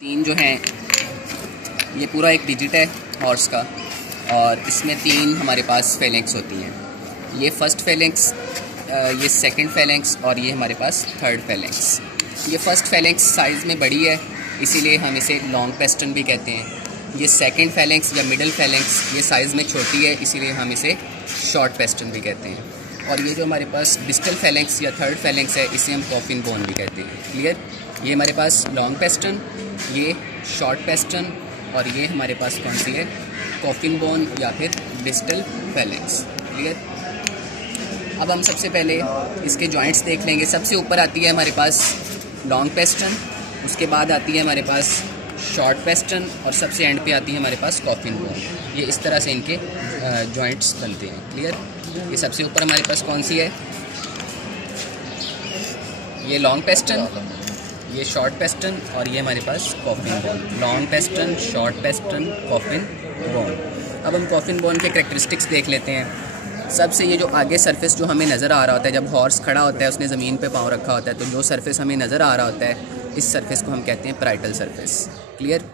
तीन जो हैं ये पूरा एक डिजिट है हॉर्स का, और इसमें तीन हमारे पास फेलेंक्स होती हैं। ये फर्स्ट फेलेंक्स, ये सेकंड फेलेंक्स और ये हमारे पास थर्ड फेलेंक्स। ये फर्स्ट फेलेंक्स साइज़ में बड़ी है, इसीलिए हम इसे लॉन्ग पेस्टन भी कहते हैं। ये सेकंड फेलेंक्स या मिडल फेलेंक्स ये साइज़ में छोटी है, इसीलिए हम इसे शॉर्ट पेस्टन भी कहते हैं। और ये जो हमारे पास डिस्टल फेलेंक्स या थर्ड फेलेंक्स है, इसे हम कॉफिन बोन भी कहते हैं। क्लियर? ये हमारे पास लॉन्ग पेस्टन, ये शॉर्ट पेस्टन और ये हमारे पास कौन सी है, कॉफिन बोन या फिर डिस्टल फेलेंक्स। क्लियर? अब हम सबसे पहले इसके जॉइंट्स देख लेंगे। सबसे ऊपर आती है हमारे पास लॉन्ग पेस्टन, उसके बाद आती है हमारे पास शॉर्ट पेस्टन और सबसे एंड पे आती है हमारे पास कॉफिन बोन। ये इस तरह से इनके जॉइंट्स बनते हैं। क्लियर? ये सबसे ऊपर हमारे पास कौन सी है, ये लॉन्ग पेस्टन, ये शॉर्ट पेस्टन और ये हमारे पास coffin bone. Long pastern, short pastern, coffin bone. अब हम कॉफिन बोन के कैरेक्टरिस्टिक्स देख लेते हैं। सबसे ये जो आगे सरफेस जो हमें नज़र आ रहा होता है, जब हॉर्स खड़ा होता है उसने ज़मीन पे पाँव रखा होता है, तो जो सरफेस हमें नज़र आ रहा होता है इस सरफेस को हम कहते हैं पैराइटल सरफेस। क्लियर?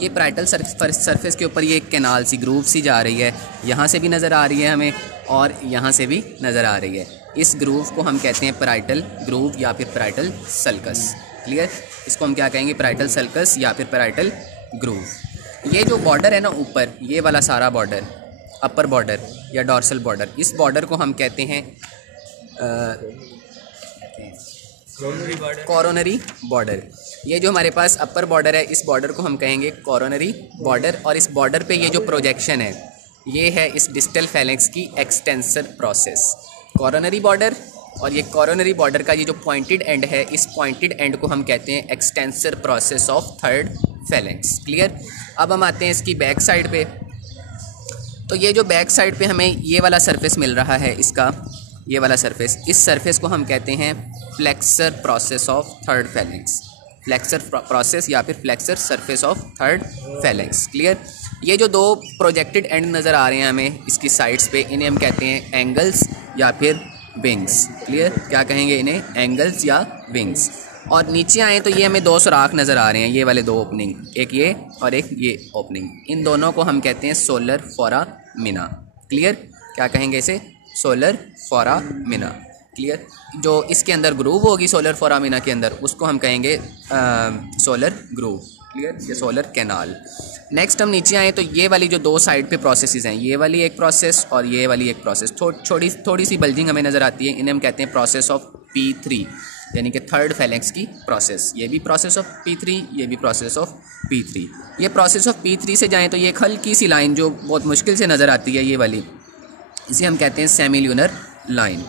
ये पैराइटल सरफेस के ऊपर ये एक कैनाल सी, ग्रूव सी जा रही है, यहाँ से भी नज़र आ रही है हमें और यहाँ से भी नज़र आ रही है। इस ग्रूव को हम कहते हैं पैराइटल ग्रूव या फिर पैराइटल सल्कस। क्लियर? इसको हम क्या कहेंगे, पैराइटल सल्कस या फिर पैराइटल ग्रूव। ये जो बॉर्डर है ना ऊपर, ये वाला सारा बॉर्डर, अपर बॉर्डर या डॉर्सल बॉर्डर, इस बॉर्डर को हम कहते हैं कोरोनरी बॉर्डर। ये जो हमारे पास अपर बॉर्डर है, इस बॉर्डर को हम कहेंगे कोरोनरी बॉर्डर। और इस बॉर्डर पे ये जो प्रोजेक्शन है, ये है इस डिस्टल फेलेंक्स की एक्सटेंसर प्रोसेस। कोरोनरी बॉर्डर, और ये कोरोनरी बॉर्डर का ये जो पॉइंटेड एंड है, इस पॉइंटेड एंड को हम कहते हैं extensor process of third phalanx. Clear? अब हम आते हैं इसकी बैक साइड पे। तो ये जो बैक साइड पे हमें ये वाला सरफेस मिल रहा है, इसका ये वाला सरफेस, इस सरफेस को हम कहते हैं flexor process of third phalanx. Flexor process या फिर flexor surface of third phalanx. Clear? ये जो दो प्रोजेक्टेड एंड नज़र आ रहे हैं हमें इसकी साइड्स पे, इन्हें हम कहते हैं एंगल्स या फिर विंग्स। क्लियर? क्या कहेंगे इन्हें, एंगल्स या विंग्स। और नीचे आए तो ये हमें दो सुराख नज़र आ रहे हैं, ये वाले दो ओपनिंग, एक ये और एक ये ओपनिंग। इन दोनों को हम कहते हैं सोलर फोरामिना। क्लियर? क्या कहेंगे इसे, सोलर फोरामिना। क्लियर? जो इसके अंदर ग्रूव होगी सोलर फोरामिना के अंदर, उसको हम कहेंगे सोलर ग्रूव। क्लियर? ये सोलर कैनाल। नेक्स्ट हम नीचे आए तो ये वाली जो दो साइड पे प्रोसेसेस हैं, ये वाली एक प्रोसेस और ये वाली एक प्रोसेस, थोड़ी सी बल्जिंग हमें नज़र आती है, इन्हें हम कहते हैं प्रोसेस ऑफ P3, यानी कि थर्ड फेलेंक्स की प्रोसेस। ये भी प्रोसेस ऑफ P3, ये भी प्रोसेस ऑफ P3। ये प्रोसेस ऑफ P3 से जाएँ तो ये एक हल्की सी लाइन जो बहुत मुश्किल से नज़र आती है, ये वाली, इसे हम कहते हैं सेमील्यूनर लाइन।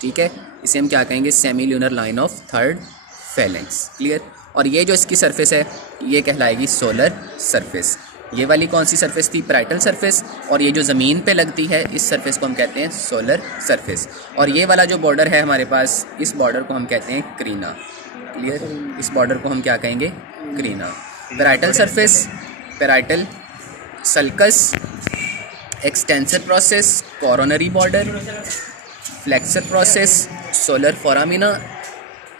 ठीक है? इसे हम क्या कहेंगे, semilunar line of third phalanx. Clear? और ये जो इसकी सरफेस है ये कहलाएगी सोलर सरफेस। ये वाली कौन सी सरफेस थी, पैराइटल सरफेस। और ये जो ज़मीन पे लगती है इस सरफेस को हम कहते हैं सोलर सरफेस। और ये वाला जो बॉर्डर है हमारे पास, इस बॉर्डर को हम कहते हैं क्रीना। क्लियर? इस बॉर्डर को हम क्या कहेंगे, Kreena. Parietal surface, parietal sulcus, extensor process, coronary border, flexor process, solar foramina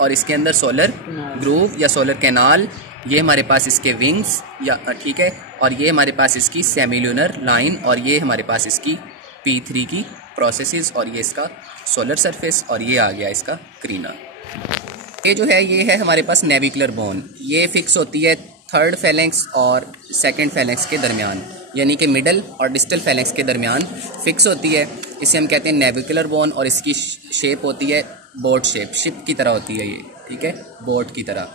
और इसके अंदर सोलर ग्रूव या सोलर कैनाल। ये हमारे पास इसके विंग्स या ठीक है, और ये हमारे पास इसकी सेमील्यूनर लाइन, और ये हमारे पास इसकी P3 की प्रोसेसेस, और ये इसका सोलर सरफेस, और ये आ गया इसका क्रीना। ये जो है ये है हमारे पास नेविकुलर बोन। ये फिक्स होती है थर्ड फेलेंक्स और सेकंड फेलेंक्स के दरमियान, यानी कि मिडल और डिस्टल फेलेंक्स के दरमियान फिक्स होती है। इसे हम कहते हैं नेविकुलर बोन, और इसकी शेप होती है बोट शेप, शिप की तरह होती है ये। ठीक है? बोट की तरह।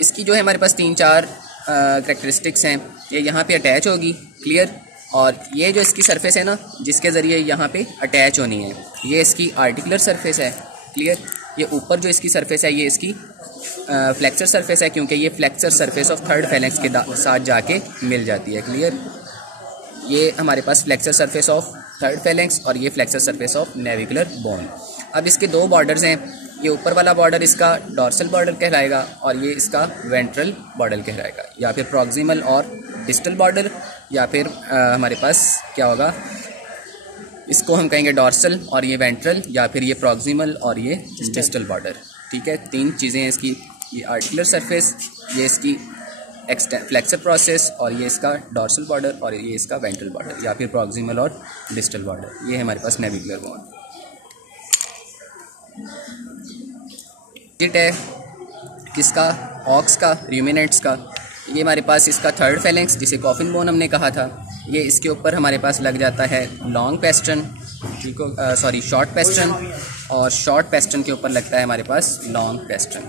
इसकी जो है हमारे पास 3-4 कैरेक्टरिस्टिक्स हैं। ये यहाँ पे अटैच होगी। क्लियर? और ये जो इसकी सरफेस है ना, जिसके ज़रिए यहाँ पे अटैच होनी है, ये इसकी आर्टिकुलर सरफेस है। क्लियर? ये ऊपर जो इसकी सरफेस है ये इसकी फ्लेक्सर सरफेस है, क्योंकि ये फ्लेक्सर सरफेस ऑफ थर्ड फेलेंक्स के साथ जाके मिल जाती है। क्लियर? ये हमारे पास फ्लेक्सर सरफेस ऑफ थर्ड फेलेंक्स और ये flexor surface of navicular bone. अब इसके दो बॉर्डर्स हैं। ये ऊपर वाला बॉर्डर इसका डॉर्सल बॉर्डर कहलाएगा और ये इसका वेंट्रल बॉर्डर कहलाएगा, या फिर प्रॉक्सिमल और डिस्टल बॉर्डर, या फिर हमारे पास क्या होगा, इसको हम कहेंगे डॉर्सल और ये वेंट्रल, या फिर ये प्रॉक्सिमल और ये डिस्टल बॉर्डर। ठीक है? 3 चीज़ें हैं इसकी, ये आर्टिकुलर सरफेस, ये इसकी फ्लेक्सर प्रोसेस, और ये इसका डॉर्सल बॉर्डर, और ये इसका वेंट्रल बॉर्डर या फिर प्रॉक्सिमल और डिस्टल बॉर्डर। ये है हमारे पास नेविकुलर बोन। डिजिट है किसका? ऑक्स का, रूमिनेंट्स का। ये हमारे पास इसका थर्ड फेलेंक्स जिसे कॉफिन बोन हमने कहा था, ये इसके ऊपर हमारे पास लग जाता है लॉन्ग पेस्ट्रन, शॉर्ट पेस्ट्रन, और शॉर्ट पेस्ट्रन के ऊपर लगता है हमारे पास लॉन्ग पेस्ट्रन।